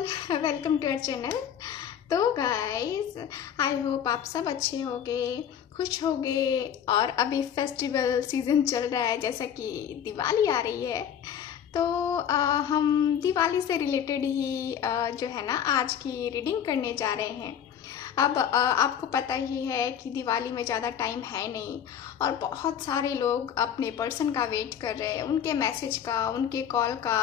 All, welcome to our channel. तो guys, I hope आप सब अच्छे होंगे, खुश होंगे। और अभी फेस्टिवल सीज़न चल रहा है, जैसा कि दिवाली आ रही है। तो हम दिवाली से रिलेटेड ही जो है ना आज की रीडिंग करने जा रहे हैं। अब आपको पता ही है कि दिवाली में ज़्यादा टाइम है नहीं और बहुत सारे लोग अपने पर्सन का वेट कर रहे हैं, उनके मैसेज का, उनके कॉल का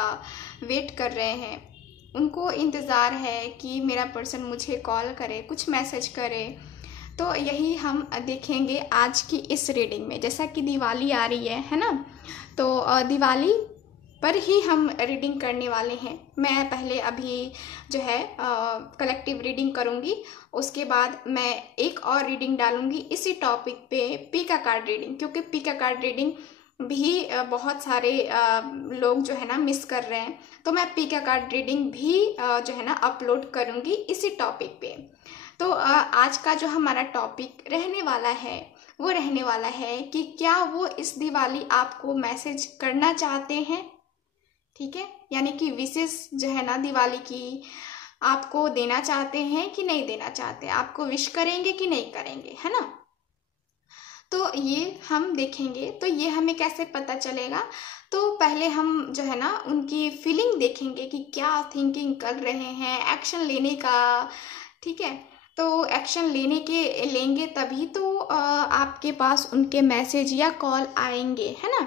वेट कर रहे हैं। उनको इंतज़ार है कि मेरा पर्सन मुझे कॉल करे, कुछ मैसेज करे। तो यही हम देखेंगे आज की इस रीडिंग में। जैसा कि दिवाली आ रही है ना, तो दिवाली पर ही हम रीडिंग करने वाले हैं। मैं पहले अभी जो है कलेक्टिव रीडिंग करूँगी, उसके बाद मैं एक और रीडिंग डालूँगी इसी टॉपिक पे, पी का कार्ड रीडिंग। क्योंकि पी का कार्ड रीडिंग भी बहुत सारे लोग जो है ना मिस कर रहे हैं, तो मैं पी का कार्ड रीडिंग भी जो है ना अपलोड करूँगी इसी टॉपिक पे। तो आज का जो हमारा टॉपिक रहने वाला है वो रहने वाला है कि क्या वो इस दिवाली आपको मैसेज करना चाहते हैं। ठीक है, यानी कि विशेष जो है ना दिवाली की आपको देना चाहते हैं कि नहीं देना चाहते, आपको विश करेंगे कि नहीं करेंगे, है ना। तो ये हम देखेंगे। तो ये हमें कैसे पता चलेगा? तो पहले हम जो है ना उनकी फीलिंग देखेंगे कि क्या थिंकिंग कर रहे हैं, एक्शन लेने का। ठीक है, तो एक्शन लेंगे तभी तो आपके पास उनके मैसेज या कॉल आएंगे, है ना।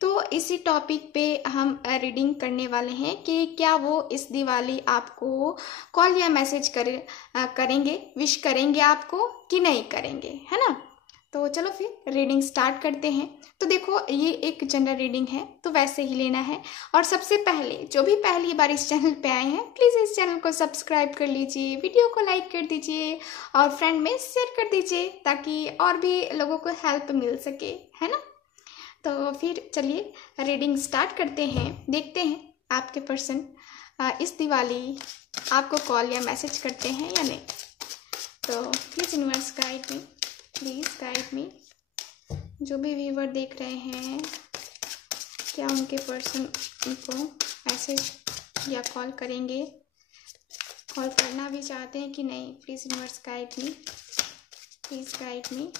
तो इसी टॉपिक पे हम रीडिंग करने वाले हैं कि क्या वो इस दिवाली आपको कॉल या मैसेज करेंगे, विश करेंगे आपको कि नहीं करेंगे, है ना। तो चलो फिर रीडिंग स्टार्ट करते हैं। तो देखो, ये एक जनरल रीडिंग है, तो वैसे ही लेना है। और सबसे पहले जो भी पहली बार इस चैनल पे आए हैं, प्लीज़ इस चैनल को सब्सक्राइब कर लीजिए, वीडियो को लाइक कर दीजिए और फ्रेंड में शेयर कर दीजिए, ताकि और भी लोगों को हेल्प मिल सके, है ना। तो फिर चलिए रीडिंग स्टार्ट करते हैं। देखते हैं आपके पर्सन इस दिवाली आपको कॉल या मैसेज करते हैं या नहीं। तो please universe guide me, please guide me. जो भी व्यूवर देख रहे हैं, क्या उनके पर्सन उनको मैसेज या कॉल करेंगे, कॉल करना भी चाहते हैं कि नहीं। Please universe guide me, please guide me.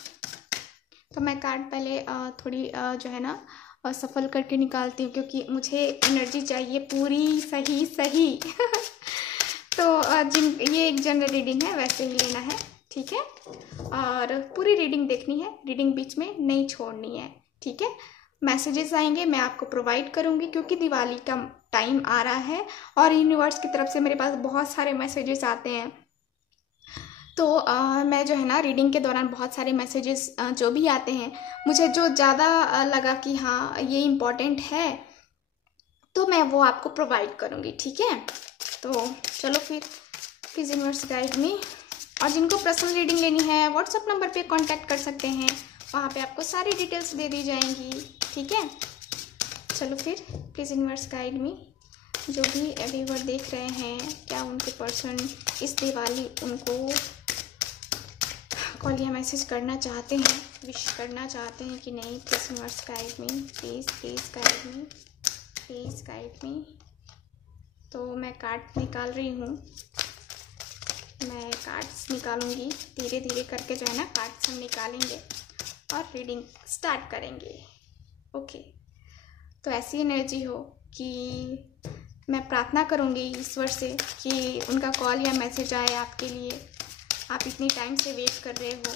तो मैं कार्ड पहले थोड़ी जो है ना सफल करके निकालती हूँ, क्योंकि मुझे एनर्जी चाहिए पूरी सही तो ये एक जनरल रीडिंग है, वैसे ही लेना है, ठीक है। और पूरी रीडिंग देखनी है, रीडिंग बीच में नहीं छोड़नी है, ठीक है। मैसेजेस आएंगे, मैं आपको प्रोवाइड करूँगी, क्योंकि दिवाली का टाइम आ रहा है और यूनिवर्स की तरफ से मेरे पास बहुत सारे मैसेजेस आते हैं। तो मैं जो है ना रीडिंग के दौरान बहुत सारे मैसेजेस जो भी आते हैं, मुझे जो ज़्यादा लगा कि हाँ ये इम्पोर्टेंट है, तो मैं वो आपको प्रोवाइड करूँगी, ठीक है। तो चलो फिर, प्लीज़ यूनिवर्स गाइड मी। और जिनको पर्सनल रीडिंग लेनी है, व्हाट्सएप नंबर पे कांटेक्ट कर सकते हैं, वहाँ पे आपको सारी डिटेल्स दे दी जाएंगी, ठीक है। चलो फिर, प्लीज़ यूनिवर्स गाइड मी। जो भी व्यूअर देख रहे हैं, क्या उनके पर्सन इस दिवाली उनको कॉल या मैसेज करना चाहते हैं, विश करना चाहते हैं कि नहीं। Please universe guide me, please guide me, please guide me. तो मैं कार्ड निकाल रही हूँ, मैं कार्ड्स निकालूंगी, धीरे धीरे करके जो है ना कार्ड्स हम निकालेंगे और रीडिंग स्टार्ट करेंगे। ओके, तो ऐसी एनर्जी हो कि मैं प्रार्थना करूंगी ईश्वर से कि उनका कॉल या मैसेज आए आपके लिए। आप इतनी टाइम से वेट कर रहे हो।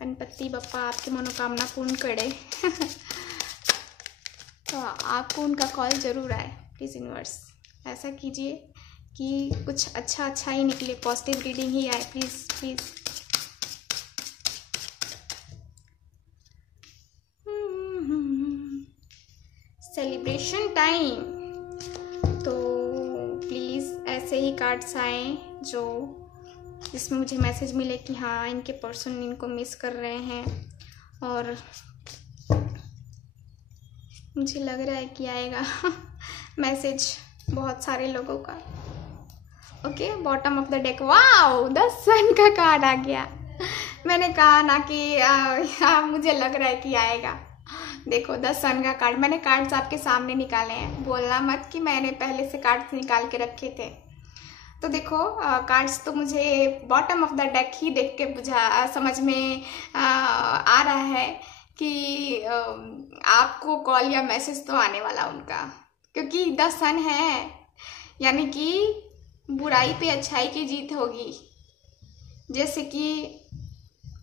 गणपति बप्पा आपकी मनोकामना पूर्ण करे तो आपको उनका कॉल ज़रूर आए। प्लीज़ यूनिवर्स ऐसा कीजिए कि कुछ अच्छा ही निकले, पॉजिटिव रीडिंग ही आए, प्लीज़। Celebration time. तो प्लीज़ ऐसे ही कार्ड्स आए जिसमें मुझे मैसेज मिले कि हाँ इनके पर्सन इनको मिस कर रहे हैं। और मुझे लग रहा है कि आएगा मैसेज बहुत सारे लोगों का। Okay, bottom of the deck, wow, the sun का कार्ड आ गया। मैंने कहा ना कि मुझे लग रहा है कि आएगा। देखो 10 सन का कार्ड, मैंने कार्ड्स आपके सामने निकाले हैं, बोलना मत कि मैंने पहले से कार्ड्स निकाल के रखे थे। तो देखो कार्ड्स तो मुझे बॉटम ऑफ द डेक ही देख के समझ में आ रहा है कि आपको कॉल या मैसेज तो आने वाला उनका, क्योंकि 10 सन है, यानी कि बुराई पे अच्छाई की जीत होगी। जैसे कि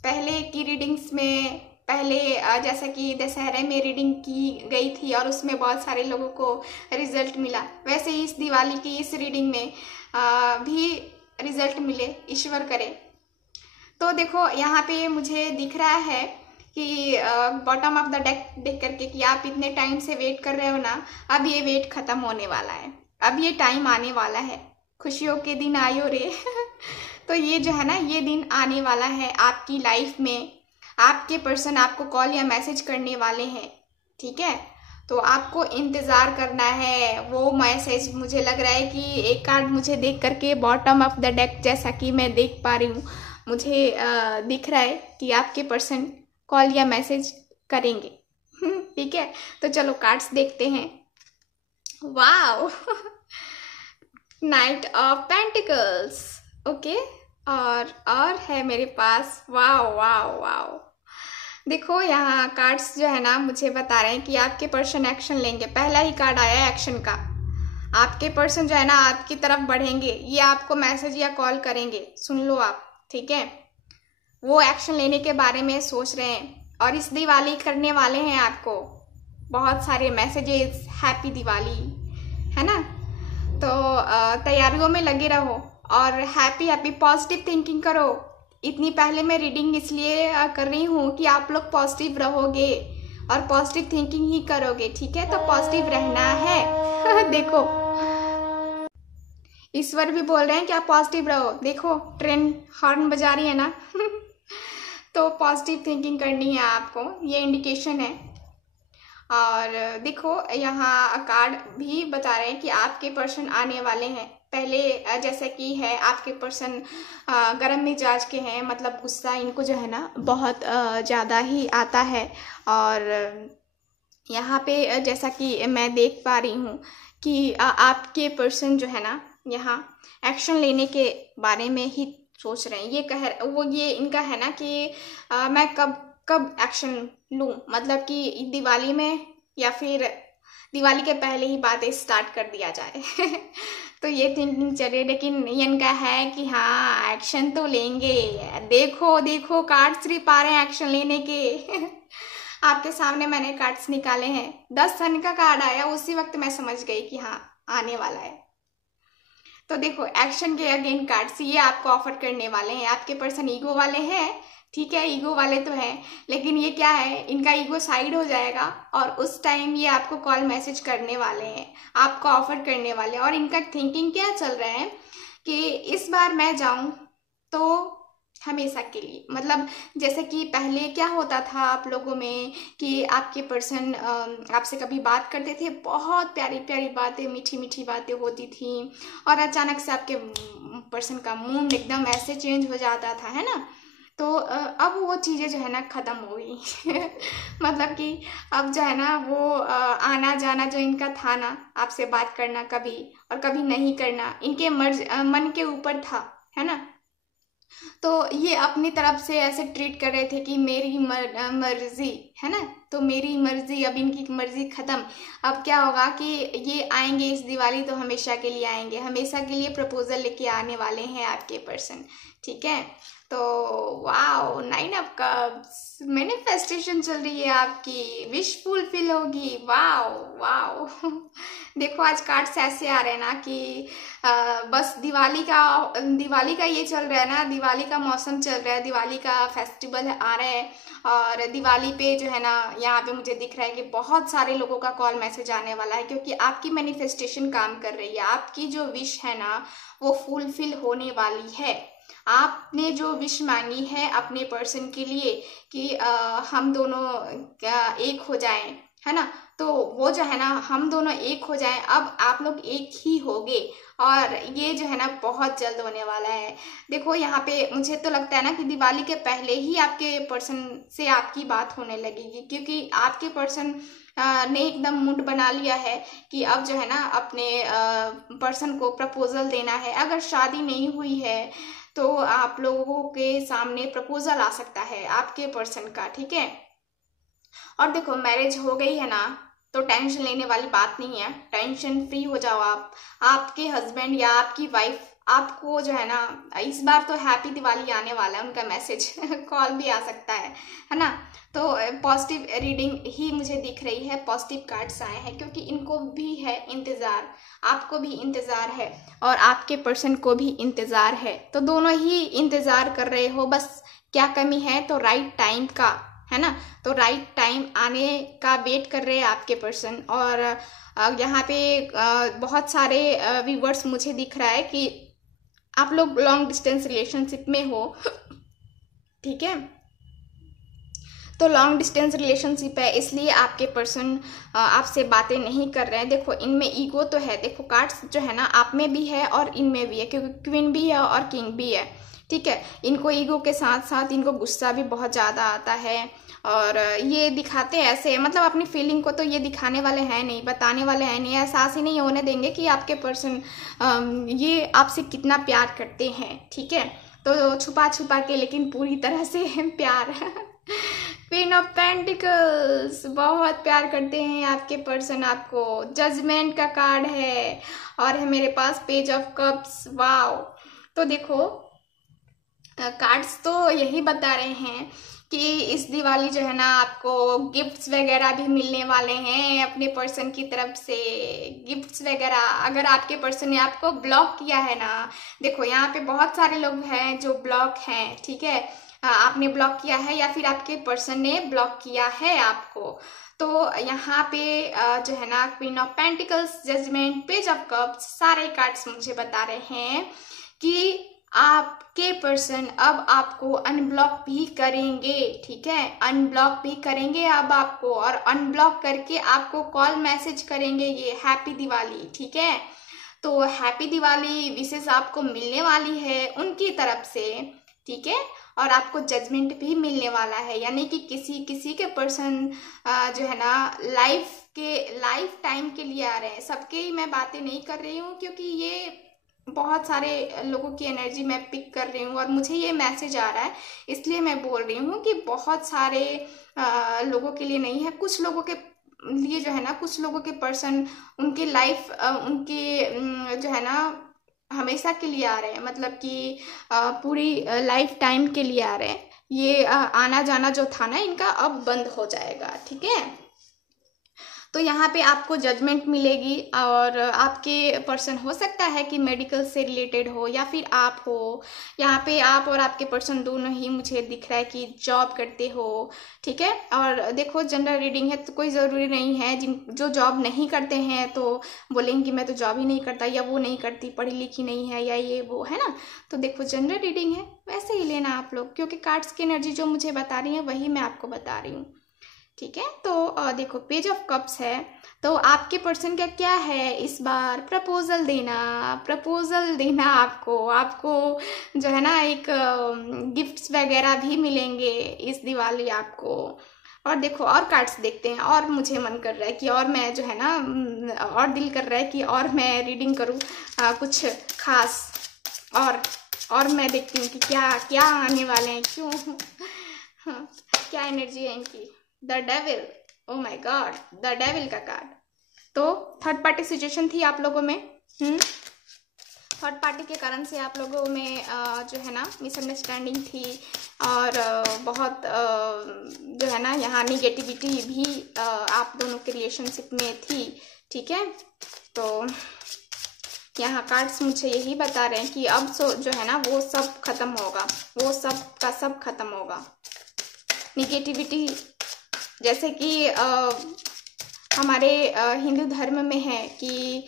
पहले की रीडिंग्स में, पहले जैसा कि दशहरे में रीडिंग की गई थी और उसमें बहुत सारे लोगों को रिजल्ट मिला, वैसे ही इस दिवाली की इस रीडिंग में भी रिजल्ट मिले, ईश्वर करे। तो देखो यहाँ पे मुझे दिख रहा है कि बॉटम ऑफ द डेक देख करके कि आप इतने टाइम से वेट कर रहे हो ना, अब ये वेट खत्म होने वाला है, अब ये टाइम आने वाला है, खुशियों के दिन आयो रे। तो ये जो है ना, ये दिन आने वाला है आपकी लाइफ में, आपके पर्सन आपको कॉल या मैसेज करने वाले हैं, ठीक है। तो आपको इंतज़ार करना है वो मैसेज। मुझे लग रहा है कि एक कार्ड मुझे देख करके बॉटम ऑफ द डेक, जैसा कि मैं देख पा रही हूँ, मुझे दिख रहा है कि आपके पर्सन कॉल या मैसेज करेंगे, ठीक है। तो चलो कार्ड्स देखते हैं। Wow, night of pentacles, okay. और है मेरे पास, वाओ वाओ वाओ। देखो यहाँ कार्ड्स जो है ना मुझे बता रहे हैं कि आपके पर्सन एक्शन लेंगे। पहला ही कार्ड आया है एक्शन का। आपके पर्सन जो है ना आपकी तरफ बढ़ेंगे, ये आपको मैसेज या कॉल करेंगे, सुन लो आप, ठीक है। वो एक्शन लेने के बारे में सोच रहे हैं और इस दिवाली करने वाले हैं आपको बहुत सारे मैसेजेस, हैप्पी दिवाली, है ना। तो तैयारियों में लगे रहो और हैप्पी पॉजिटिव थिंकिंग करो। इतनी पहले मैं रीडिंग इसलिए कर रही हूँ कि आप लोग पॉजिटिव रहोगे और पॉजिटिव थिंकिंग ही करोगे, ठीक है। तो पॉजिटिव रहना है। देखो ईश्वर भी बोल रहे हैं कि आप पॉजिटिव रहो। देखो ट्रेन हॉर्न बजा रही है ना। तो पॉजिटिव थिंकिंग करनी है आपको, ये इंडिकेशन है। और देखो यहाँ कार्ड भी बता रहे हैं कि आपके पर्सन आने वाले हैं। पहले जैसे कि है आपके पर्सन गर्म मिजाज के हैं, मतलब गुस्सा इनको जो है ना बहुत ज़्यादा ही आता है। और यहाँ पे जैसा कि मैं देख पा रही हूँ कि आपके पर्सन जो है ना यहाँ एक्शन लेने के बारे में ही सोच रहे हैं। ये इनका है ना कि मैं कब एक्शन लूँ, मतलब कि दिवाली में या फिर दिवाली के पहले ही बातें स्टार्ट कर दिया जाए। तो ये थिंकिंग चले, लेकिन इनका है कि हाँ एक्शन तो लेंगे। देखो कार्ड्स सिर्फ आ रहे हैं एक्शन लेने के। आपके सामने मैंने कार्ड्स निकाले हैं, 10 सन का कार्ड आया, उसी वक्त मैं समझ गई कि हाँ आने वाला है। तो देखो एक्शन के अगेन कार्ड्स ये आपको ऑफर करने वाले हैं। आपके पर्सन ईगो वाले हैं, ठीक है, ईगो वाले तो हैं, लेकिन ये क्या है, इनका ईगो साइड हो जाएगा और उस टाइम ये आपको कॉल मैसेज करने वाले हैं, आपको ऑफर करने वाले हैं। और इनका थिंकिंग क्या चल रहा है कि इस बार मैं जाऊं तो हमेशा के लिए, मतलब जैसे कि पहले क्या होता था आप लोगों में कि आपके पर्सन आपसे कभी बात करते थे, बहुत प्यारी प्यारी बातें, मीठी मीठी बातें होती थी, और अचानक से आपके पर्सन का मूड एकदम ऐसे चेंज हो जाता था, है ना। तो अब वो चीज़ें जो है ना ख़त्म हो गई। मतलब कि अब जो है ना वो आना जाना जो इनका था ना, आपसे बात करना कभी और कभी नहीं करना, इनके मन के ऊपर था, है ना। तो ये अपनी तरफ से ऐसे ट्रीट कर रहे थे कि मेरी मर्जी, है ना। तो मेरी मर्जी, अब इनकी मर्जी खत्म। अब क्या होगा कि ये आएंगे इस दिवाली तो हमेशा के लिए आएंगे, हमेशा के लिए प्रपोजल लेके आने वाले हैं आपके पर्सन, ठीक है। तो वाओ, 9 ऑफ कप्स, मैनिफेस्टेशन चल रही है आपकी, विश फुलफिल होगी। Wow wow. देखो आज कार्ड्स ऐसे आ रहे हैं ना कि बस दिवाली का ये चल रहा है ना, दिवाली का मौसम चल रहा है, दिवाली का फेस्टिवल आ रहा है। और दिवाली पे जो है ना यहाँ पे मुझे दिख रहा है कि बहुत सारे लोगों का कॉल मैसेज आने वाला है, क्योंकि आपकी मैनिफेस्टेशन काम कर रही है। आपकी जो विश है ना वो फुलफिल होने वाली है। आपने जो विश मांगी है अपने पर्सन के लिए कि हम दोनों एक हो जाएं, है ना, तो वो जो है ना हम दोनों एक हो जाएं, अब आप लोग एक ही होगे और ये जो है ना बहुत जल्द होने वाला है। देखो यहाँ पे मुझे तो लगता है ना कि दिवाली के पहले ही आपके पर्सन से आपकी बात होने लगेगी, क्योंकि आपके पर्सन ने एकदम मूड बना लिया है कि अब जो है ना अपने पर्सन को प्रपोजल देना है। अगर शादी नहीं हुई है तो आप लोगों के सामने प्रपोजल आ सकता है आपके पर्सन का, ठीक है। और देखो मैरिज हो गई है ना तो टेंशन लेने वाली बात नहीं है, टेंशन फ्री हो जाओ आप। आपके हस्बैंड या आपकी वाइफ आपको जो है ना, इस बार तो हैप्पी दिवाली आने वाला है, उनका मैसेज कॉल भी आ सकता है ना। तो पॉजिटिव रीडिंग ही मुझे दिख रही है, पॉजिटिव कार्ड्स आए हैं, क्योंकि इनको भी है इंतज़ार, आपको भी इंतज़ार है और आपके पर्सन को भी इंतज़ार है। तो दोनों ही इंतज़ार कर रहे हो, बस क्या कमी है तो राइट टाइम का, है ना। तो राइट टाइम आने का वेट कर रहे हैं आपके पर्सन। और यहाँ पे बहुत सारे व्यूवर्स मुझे दिख रहा है कि आप लोग लॉन्ग डिस्टेंस रिलेशनशिप में हो, ठीक है। तो लॉन्ग डिस्टेंस रिलेशनशिप है, इसलिए आपके पर्सन आपसे बातें नहीं कर रहे हैं। देखो इनमें ईगो तो है, देखो कार्ड्स जो है ना आप में भी है और इनमें भी है, क्योंकि क्वीन भी है और किंग भी है, ठीक है। इनको ईगो के साथ साथ इनको गुस्सा भी बहुत ज़्यादा आता है और ये दिखाते हैं ऐसे, मतलब अपनी फीलिंग को तो ये दिखाने वाले हैं नहीं, बताने वाले हैं नहीं, एहसास ही नहीं होने देंगे कि आपके पर्सन ये आपसे कितना प्यार करते हैं, ठीक है। तो छुपा छुपा के लेकिन पूरी तरह से प्यार क्वीन ऑफ पेंटिकल्स, बहुत प्यार करते हैं आपके पर्सन आपको। जजमेंट का कार्ड है और है मेरे पास पेज ऑफ कप्स, वाओ। तो देखो कार्ड्स तो यही बता रहे हैं कि इस दिवाली जो है ना आपको गिफ्ट्स वगैरह भी मिलने वाले हैं अपने पर्सन की तरफ से, गिफ्ट्स वगैरह। अगर आपके पर्सन ने आपको ब्लॉक किया है ना, देखो यहाँ पे बहुत सारे लोग हैं जो ब्लॉक हैं, ठीक है। आपने ब्लॉक किया है या फिर आपके पर्सन ने ब्लॉक किया है आपको, तो यहाँ पे जो है ना queen of pentacles, judgement, page of cups, सारे कार्ड्स मुझे बता रहे हैं कि आपके पर्सन अब आपको अनब्लॉक भी करेंगे, ठीक है। अनब्लॉक भी करेंगे अब आपको, और अनब्लॉक करके आपको कॉल मैसेज करेंगे ये हैप्पी दिवाली, ठीक है। तो हैप्पी दिवाली विशेष आपको मिलने वाली है उनकी तरफ से, ठीक है। और आपको जजमेंट भी मिलने वाला है, यानी कि किसी के पर्सन जो है ना लाइफ टाइम के लिए आ रहे हैं। सबके ही मैं बातें नहीं कर रही हूँ, क्योंकि ये बहुत सारे लोगों की एनर्जी मैं पिक कर रही हूँ और मुझे ये मैसेज आ रहा है, इसलिए मैं बोल रही हूँ कि बहुत सारे लोगों के लिए नहीं है, कुछ लोगों के लिए जो है ना, कुछ लोगों के पर्सन उनकी लाइफ उनके जो है ना हमेशा के लिए आ रहे हैं, मतलब कि पूरी लाइफ टाइम के लिए आ रहे हैं। ये आना जाना जो था ना इनका अब बंद हो जाएगा, ठीक है। तो यहाँ पे आपको जजमेंट मिलेगी और आपके पर्सन हो सकता है कि मेडिकल से रिलेटेड हो या फिर आप हो। यहाँ पे आप और आपके पर्सन दोनों ही मुझे दिख रहा है कि जॉब करते हो, ठीक है। और देखो जनरल रीडिंग है तो कोई ज़रूरी नहीं है, जो जॉब नहीं करते हैं तो बोलेंगे मैं तो जॉब ही नहीं करता या वो नहीं करती, पढ़ी लिखी नहीं है या ये वो, है ना। तो देखो जनरल रीडिंग है, वैसे ही लेना आप लोग, क्योंकि कार्ड्स की एनर्जी जो मुझे बता रही है वही मैं आपको बता रही हूँ, ठीक है। तो देखो पेज ऑफ कप्स है, तो आपके पर्सन का क्या है इस बार, प्रपोजल देना आपको जो है ना एक गिफ्ट्स वगैरह भी मिलेंगे इस दिवाली आपको। और देखो और कार्ड्स देखते हैं, और मुझे मन कर रहा है कि और मैं जो है ना और दिल कर रहा है कि और मैं रीडिंग करूँ कुछ खास, और मैं देखती हूँ कि क्या आने वाले हैं, क्यों हाँ, क्या एनर्जी है इनकी। The devil, oh my God, the devil का कार्ड। तो थर्ड पार्टी सिचुएशन थी आप लोगों में, थर्ड पार्टी के कारण से आप लोगों में जो है ना मिसअंडरस्टैंडिंग थी और बहुत जो है ना यहाँ निगेटिविटी भी आप दोनों के रिलेशनशिप में थी, ठीक है। तो यहाँ कार्ड्स मुझे यही बता रहे हैं कि अब जो है ना वो सब खत्म होगा, वो सब का सब खत्म होगा। निगेटिविटी जैसे कि हमारे हिंदू धर्म में है कि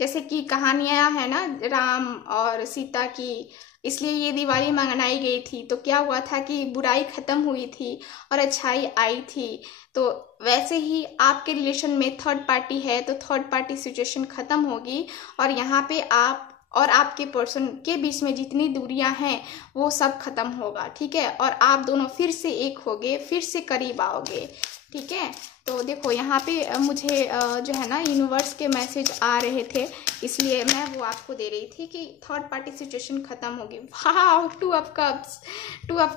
जैसे कि कहानियां है ना राम और सीता की, इसलिए ये दिवाली मनाई गई थी। तो क्या हुआ था कि बुराई खत्म हुई थी और अच्छाई आई थी। तो वैसे ही आपके रिलेशन में थर्ड पार्टी है तो थर्ड पार्टी सिचुएशन खत्म होगी, और यहाँ पे आप और आपके पर्सन के बीच में जितनी दूरियां हैं वो सब खत्म होगा, ठीक है। और आप दोनों फिर से एक होगे, फिर से करीब आओगे, ठीक है। तो देखो यहाँ पे मुझे जो है ना यूनिवर्स के मैसेज आ रहे थे, इसलिए मैं वो आपको दे रही थी कि थर्ड पार्टी सिचुएशन खत्म होगी। वाह, 2 ऑफ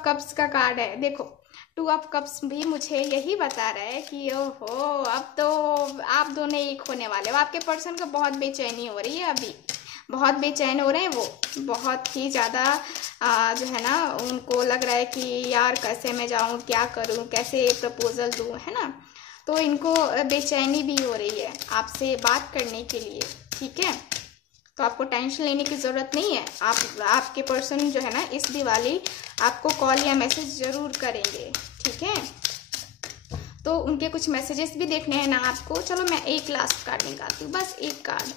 कप्स का कार्ड है। देखो 2 ऑफ कप्स भी मुझे यही बता रहा है कि ओहो, अब तो आप दोनों एक होने वाले हो। आपके पर्सन को बहुत बेचैनी हो रही है, अभी बहुत बेचैन हो रहे हैं वो, बहुत ही ज़्यादा जो है ना उनको लग रहा है कि यार कैसे मैं जाऊँ, क्या करूँ, कैसे प्रपोजल दूँ, है ना। तो इनको बेचैनी भी हो रही है आपसे बात करने के लिए, ठीक है। तो आपको टेंशन लेने की ज़रूरत नहीं है। आपके पर्सन जो है ना इस दिवाली आपको कॉल या मैसेज ज़रूर करेंगे, ठीक है। तो उनके कुछ मैसेजेस भी देखने हैं ना आपको। चलो मैं एक लास्ट कार्ड निकालती हूँ, बस एक कार्ड।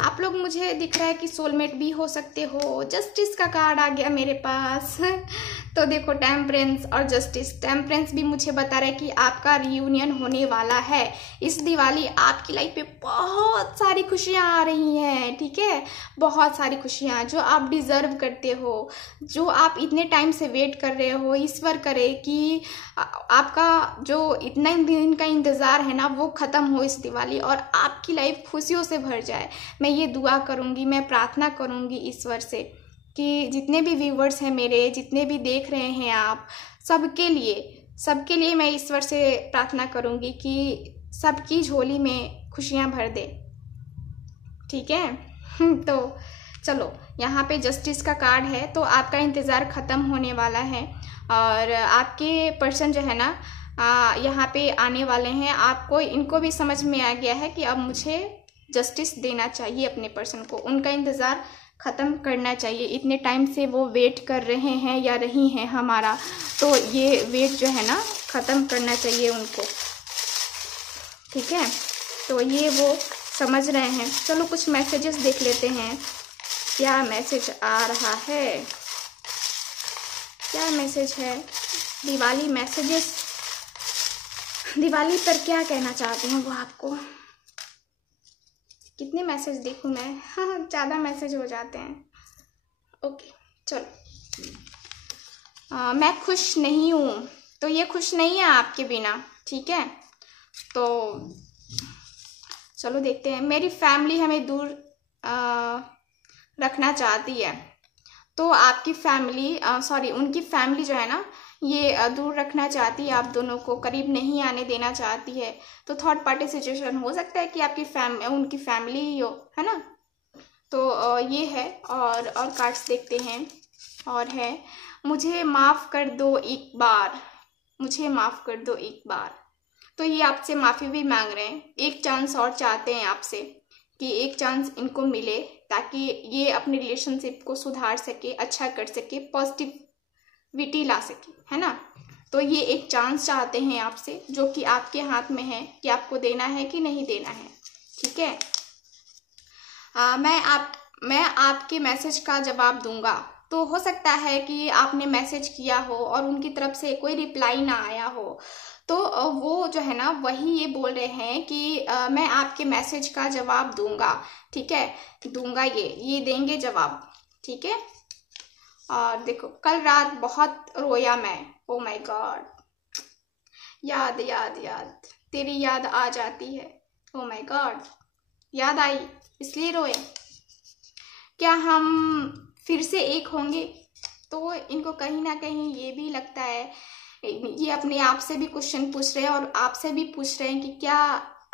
आप लोग, मुझे दिख रहा है कि सोलमेट भी हो सकते हो। जस्टिस का कार्ड आ गया मेरे पास। तो देखो टेम्परेंस और जस्टिस। टेम्परेंस भी मुझे बता रहा है कि आपका रियूनियन होने वाला है इस दिवाली। आपकी लाइफ पे बहुत सारी खुशियां आ रही हैं, ठीक है। बहुत सारी खुशियां जो आप डिजर्व करते हो, जो आप इतने टाइम से वेट कर रहे हो। ईश्वर करे कि आपका जो इतना दिन का इंतज़ार है ना वो ख़त्म हो इस दिवाली, और आपकी लाइफ खुशियों से भर जाए। मैं ये दुआ करूँगी, मैं प्रार्थना करूँगी ईश्वर से कि जितने भी व्यूवर्स हैं मेरे, जितने भी देख रहे हैं आप, सबके लिए मैं ईश्वर से प्रार्थना करूँगी कि सबकी झोली में खुशियाँ भर दे, ठीक है। तो चलो यहाँ पे जस्टिस का कार्ड है, तो आपका इंतज़ार ख़त्म होने वाला है, और आपके पर्सन जो है ना यहाँ पे आने वाले हैं। आपको इनको भी समझ में आ गया है कि अब मुझे जस्टिस देना चाहिए अपने पर्सन को, उनका इंतज़ार ख़त्म करना चाहिए। इतने टाइम से वो वेट कर रहे हैं या रही हैं हमारा, तो ये वेट जो है ना ख़त्म करना चाहिए उनको, ठीक है। तो ये वो समझ रहे हैं। चलो कुछ मैसेजेस देख लेते हैं, क्या मैसेज आ रहा है, क्या मैसेज है। दिवाली मैसेजेस, दिवाली पर क्या कहना चाहते हैं वो आपको। कितने मैसेज देखूं मैं, हाँ ज़्यादा मैसेज हो जाते हैं। ओके चलो, मैं खुश नहीं हूँ, तो ये खुश नहीं है आपके बिना, ठीक है। तो चलो देखते हैं। मेरी फैमिली हमें दूर रखना चाहती है, तो आपकी फैमिली उनकी फैमिली जो है ना ये दूर रखना चाहती है, आप दोनों को करीब नहीं आने देना चाहती है। तो थर्ड पार्टी सिचुएशन हो सकता है कि आपकी उनकी फैमिली ही हो, है ना। तो ये है। और कार्ड्स देखते हैं। और है, मुझे माफ़ कर दो एक बार, मुझे माफ़ कर दो एक बार। तो ये आपसे माफ़ी भी मांग रहे हैं, एक चांस और चाहते हैं आपसे कि एक चांस इनको मिले, ताकि ये अपने रिलेशनशिप को सुधार सके, अच्छा कर सके, पॉजिटिविटी ला सके, है ना। तो ये एक चांस चाहते हैं आपसे, जो कि आपके हाथ में है कि आपको देना है कि नहीं देना है, ठीक है। मैं आपके मैसेज का जवाब दूंगा। तो हो सकता है कि आपने मैसेज किया हो और उनकी तरफ से कोई रिप्लाई ना आया हो, तो वो जो है ना वही ये बोल रहे हैं कि मैं आपके मैसेज का जवाब दूंगा, ठीक है, दूंगा, ये देंगे जवाब, ठीक है। और देखो, कल रात बहुत रोया मैं, ओ माय गॉड, याद याद याद, तेरी याद आ जाती है, ओ माय गॉड, याद आई इसलिए रोए। क्या हम फिर से एक होंगे? तो इनको कहीं ना कहीं ये भी लगता है, ये अपने आप से भी क्वेश्चन पूछ रहे हैं और आपसे भी पूछ रहे हैं कि क्या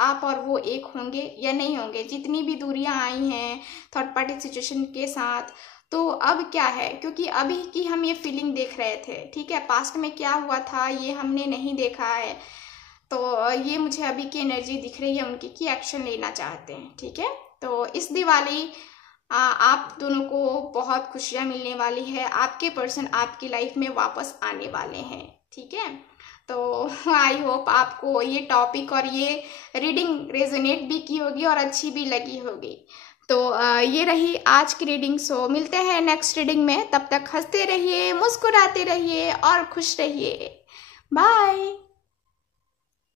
आप और वो एक होंगे या नहीं होंगे। जितनी भी दूरियां आई हैं थर्ड पार्टी सिचुएशन के साथ, तो अब क्या है, क्योंकि अभी की हम ये फीलिंग देख रहे थे, ठीक है, पास्ट में क्या हुआ था ये हमने नहीं देखा है। तो ये मुझे अभी की एनर्जी दिख रही है उनकी कि एक्शन लेना चाहते हैं, ठीक है। तो इस दिवाली आप दोनों को बहुत खुशियाँ मिलने वाली है, आपके पर्सन आपकी लाइफ में वापस आने वाले हैं, ठीक है। तो आई होप आपको ये टॉपिक और ये रीडिंग रेजोनेट भी की होगी और अच्छी भी लगी होगी। तो ये रही आज की रीडिंग। सो मिलते हैं नेक्स्ट रीडिंग में, तब तक हंसते रहिए, मुस्कुराते रहिए और खुश रहिए। बाय।